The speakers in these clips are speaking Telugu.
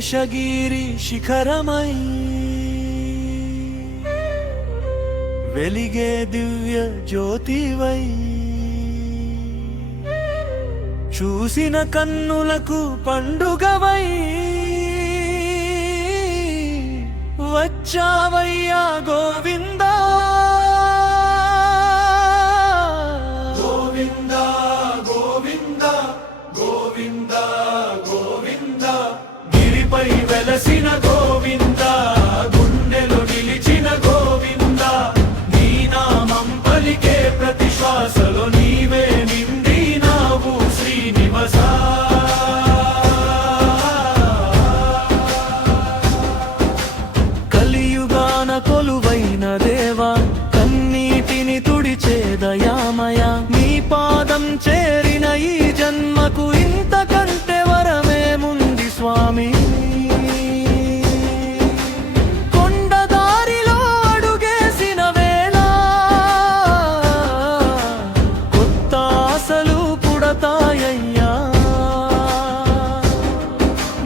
శేషగిరి శిఖరమై వెలిగే దివ్య జ్యోతివై చూసిన కన్నులకు పండుగవై వచ్చావయ్యా గోవిందా గోవిందా గోవిందా గోవిందా గోవిందా గిరిపై వెలసిన గోవిందా గుండెలో నిలిచిన గోవిందా నీ నామం పలికే ప్రతి శ్వాసలో నీవే నిండినావు శ్రీనివాసా కలియుగాన కొలువైన దేవా కన్నీటిని తుడిచే దయామయ నీ పాదం చేరిన ఈ జన్మకు ఇంతకంటే వరమేముంది స్వామి కొండదారిలో అడుగేసిన వేళ కొత్త ఆశలు పుడతాయ్యా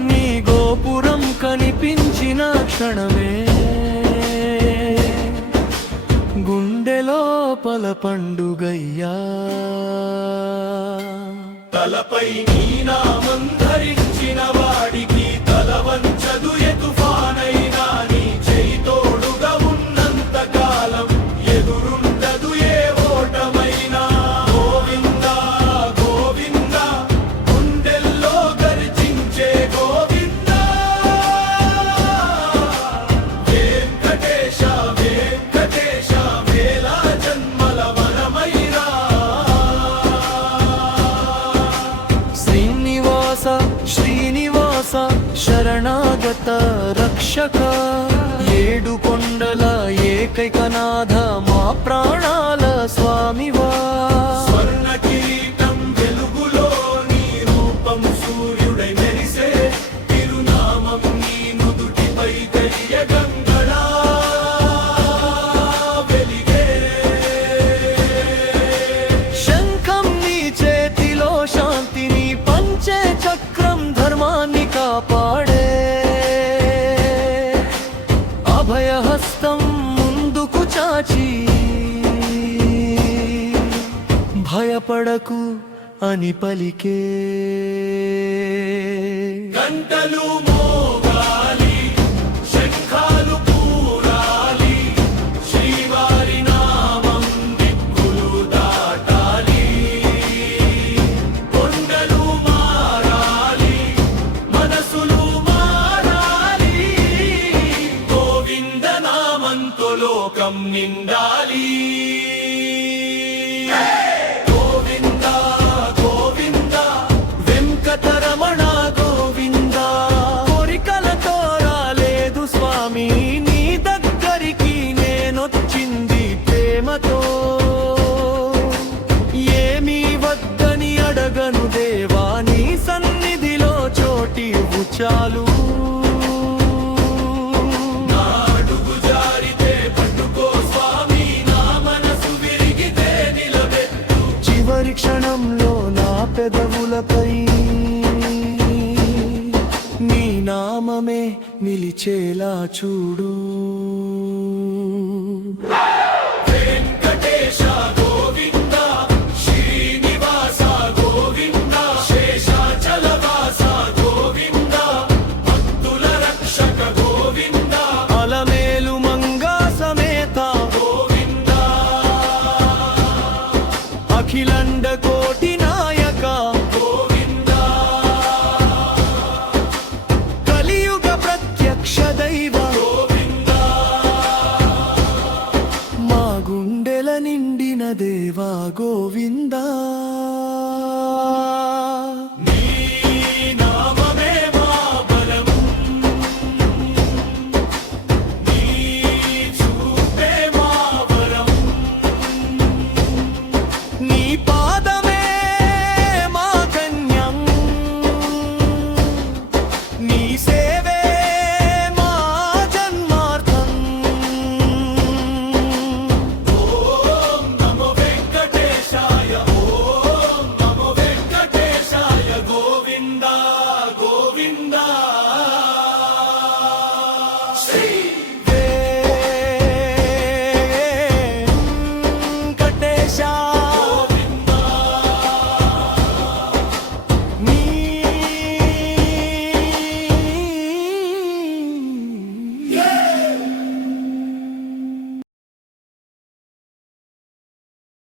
నీ గోపురం కనిపించిన క్షణమే గుండెలోపల పండుగయ్యా తలపై నీ నామం ధరించిన వాడికి తల వంచదు ఏ తుఫానైనా నీ చేయి తోడుగా ఉన్నంత కాలం ఎదురుండదు ఏ ఓటమైనా గోవిందా గోవిందా గుండెల్లో గర్జించే గోవిందా వెంకటేశ వెంకటేశ వేల జన్మల వరమైరా శ్రీనివాస శ్రీనివాస శరణాగత రక్షక ఏడు కొండల ఏకైకనాథ మా ప్రాణాల స్వామివా స్వర్ణ కిరీటం వెలుగులో నీ రూపం సూర్యుడై మెరిసే తిరునామం నీ నుదుటిపై దయ్య గంగళా వెలిగే శంఖం నీ చేతిలో శాంతిని పంచే చక్రం ధర్మాన్ని కాపాడే అభయహస్తం ముందుకు చాచి భయపడకు అని పలికే గంటలు మోగాలి శంఖాలు పూరాలి శ్రీవారి నామం దిక్కులు దాటాలి కొండలు మారాలి మనసులు మారాలి గోవింద నామంతో లోకం నిండాలి గోవిందా గోవిందా వెంకటరమణ గోవిందా కోరికలతో రాలేదు స్వామి నీ దగ్గరికి నేనొచ్చింది ప్రేమతో ఏమీ వద్దని అడగను దేవా నీ సన్నిధిలో చోటివ్వు చాలు నా అడుగు జారితే పట్టుకో స్వామి నా మనసు విరిగితే నిలబెట్టు చివరి క్షణంలో నా పెదవులపై నీ నామమే నిలిచేలా చూడు వెంకటేశ గోవిందా శ్రీనివాస గోవిందా శేషాచలవాస గోవిందా భక్తుల రక్షక గోవిందా అలమేలు మంగా సమేత గోవిందా అఖిలండ కోటి నాయక గోవిందా కలియుగ ప్రత్యక్ష దైవ గోవిందా మా గుండెల నిండిన దేవా గోవిందా